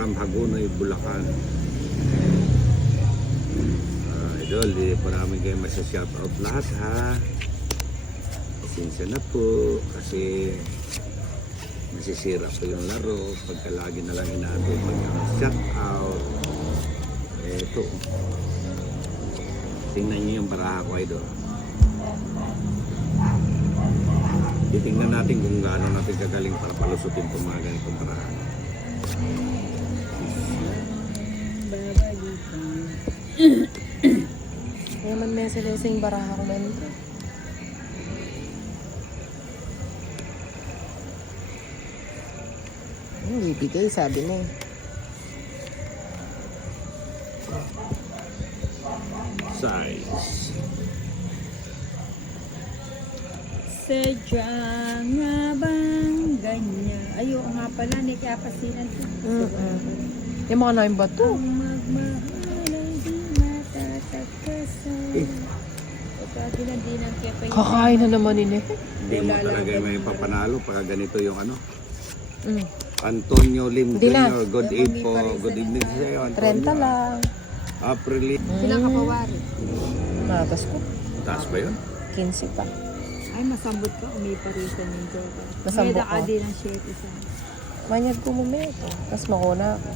from Hagonoy, Bulacan. Idol, hindi po namin kayo masya-shoutout lahat ha. Pasensya na po kasi nasisira po yung laro pagka lagi na lang inaantay pagka-shoutout. Eto, tingnan nyo yung baraha ko, idol. Titingnan natin kung gaano natin kagaling para palusutin itong mga ganitong baraha. Kaya man may sila-sing baraha ko man ito. Bibigay, sabi na eh. Size. Sadya nga bang ganyan? Ayoko nga pala, nikapasinan ko. Yung mga namin bato. Ang magmahal ay di matatagpasan. Pagkagi na din ang kepay. Kakain na naman yun eh. Hindi mo talaga may papanalo pagka ganito yung ano. Mm. Antonio Lim Hindi na. Jr. Good evening po. Good evening sa iyo, Antonio. 30 lang. April. Silang kapawari. Matas ko. Taas ba yun? 15 pa. Ay, masambot ka, umiparisan yung joker. Masambot May ko. daka din ang 7 sa. Manyag ko mo ito. Tapos makuna ako.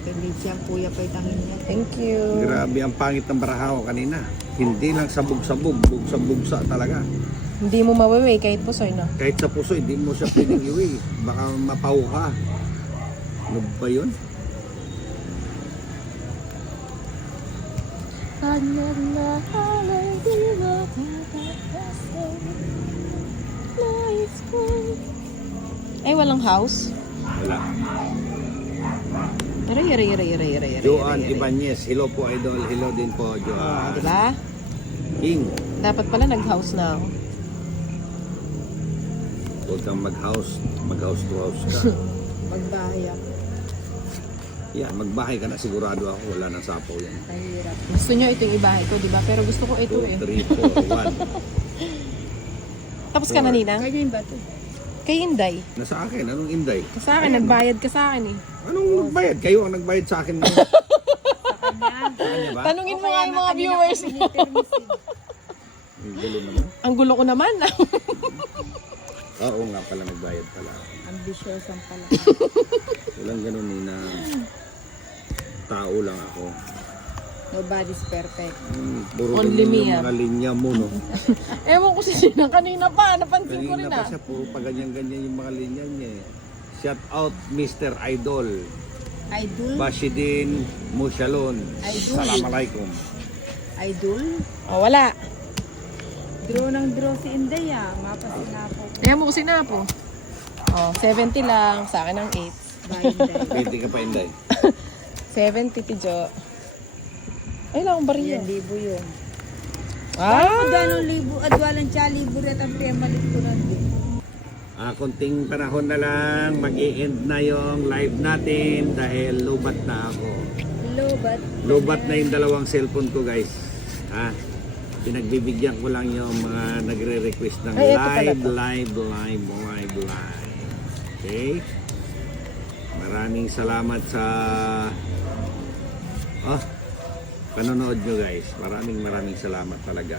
Hindi siyang kuya pa itangin niya. Thank you. Grabe ang pangit ng baraha ko kanina. Hindi lang sabog-sabog, bugsa-bugsa talaga. Hindi mo mawiwi kahit pusoy na. Kahit sa puso, hindi mo siya pwedeng iwi. Baka mapaw ka. Ano ba yun? Ay, walang house? Wala. Yara. Joan Ibanez. Hello po, idol. Hello din po, Joan. Diba? King. Dapat pala nag-house na ako. Huwag kang mag-house to house ka. Magbahay ako. Yeah, magbahay ka na. Sigurado ako. Wala nang sapaw yan. Kahirap. Gusto nyo itong ibahay ko, diba? Pero gusto ko ito 2, eh. 3, 4, 1. Tapos ka na, Ninang? Kanya yung bato. Kay Inday. Nasa akin. Anong inday? Sa akin, nagbayad ka sa akin eh. Anong nagbayad? Kayo ang nagbayad sa akin. Sa kanya ba? Tanungin mo nga yung mga viewers mo. Ang gulo naman. Ang gulo ko naman. Oo nga pala, nagbayad pala. Ambisyosang pala. Walang ganun eh na tao lang ako. Nobody's perfect. Puro Only ganyan me, yung ah. mga linya mo, no? Ewan ko si Sina kanina pa. Napansin ko rin Kanina pa ah. siya, puro pa ganyan-ganyan yung mga linya niya eh. Shout out Mr. Idol. Idol? Bashidin Mushalon. Idol. Assalamualaikum. Idol? Oh, wala. Draw ng draw si Inday ah. Mapasinapo. Ewan mo ko si Napo. Oh, 70 lang. Sa akin ang 8. Bye Inday. Pwede ka pa, Inday. 70 tijo. Ay, lang akong bariya. 1,000 yun. Ah! Adwalang libo, adwalang siya libo rin ang pemalit ko nun din. Konting panahon na lang, mag-i-end na yung live natin dahil lubat na ako. Lubat na yung dalawang cellphone ko, guys. Pinagbibigyan ko lang yung mga nagre-request ng Ay, ito pala to. live. Okay? Maraming salamat sa panonood nyo, guys. Maraming salamat talaga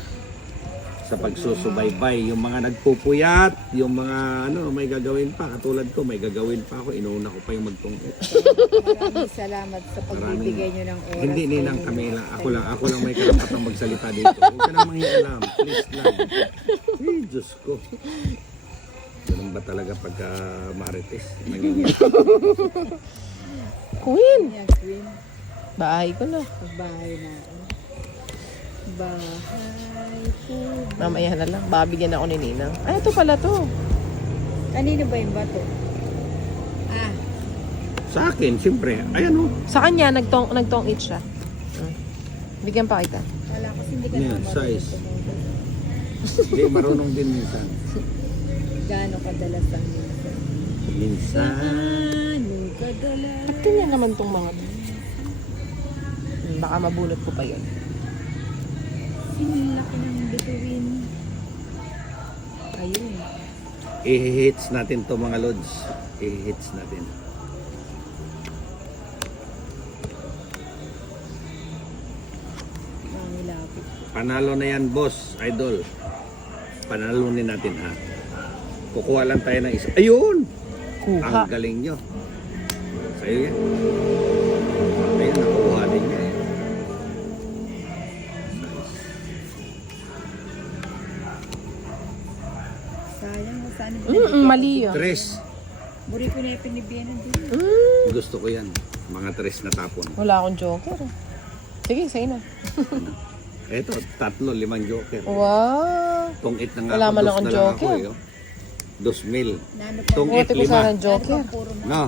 sa pagsusubaybay. Yung mga nagpupuyat, yung mga may gagawin pa. Katulad ko, may gagawin pa ako. Inuuna ko pa yung magtungkot. Maraming salamat sa pagbibigay nyo ng oras. Hindi ninang kami lang. Ako lang may karapatang magsalita dito. Huwag ka nang manghialam. Please lang. Ay, Diyos ko. Ganun ba talaga pagka marites? Queen! Yes, Queen. Bahay ko na. Bahay na ako. Bahay ko. Mamaya na lang. Baka bigyan ako ni Ninang. Ay, ito pala to. Kanino ba yung bato? Sa akin, siyempre. Ayan o. Sa kanya, nagtong each siya. Bigyan pa kita. Wala kasi hindi ka Yan, naman size. tumutol. Hindi, marunong din minsan. Gaano kadalas ang minsan? Minsan. Gaano kadalas? At tingnan naman tong mga to. Baka mabunot ko pa yun. Sinilaki ng bituin. Ayun. I-hits natin to mga lods. I-hits natin. Panalo na yan, boss, idol. Panalunin natin, ha? Kukuha lang tayo ng isa. Ayun! Kuha. Ang galing nyo. Sa'yo yan. Ayun, nakuha din niya. Eh. Sayang mo saan Mali yun. Tres. Buri ko na yung pinibiyanan din. Gusto ko yan. Mga tres na tapon. Wala akong joker. Sige, sa'yo na. Eto, 3, 5 joker. Wow. Tungit na nga Wala ako, man dos akong na lang ako. joker. Eh, oh. 2,000. Nano pa, Tungit, Buti ko 5. sana ng joker. puro na. No,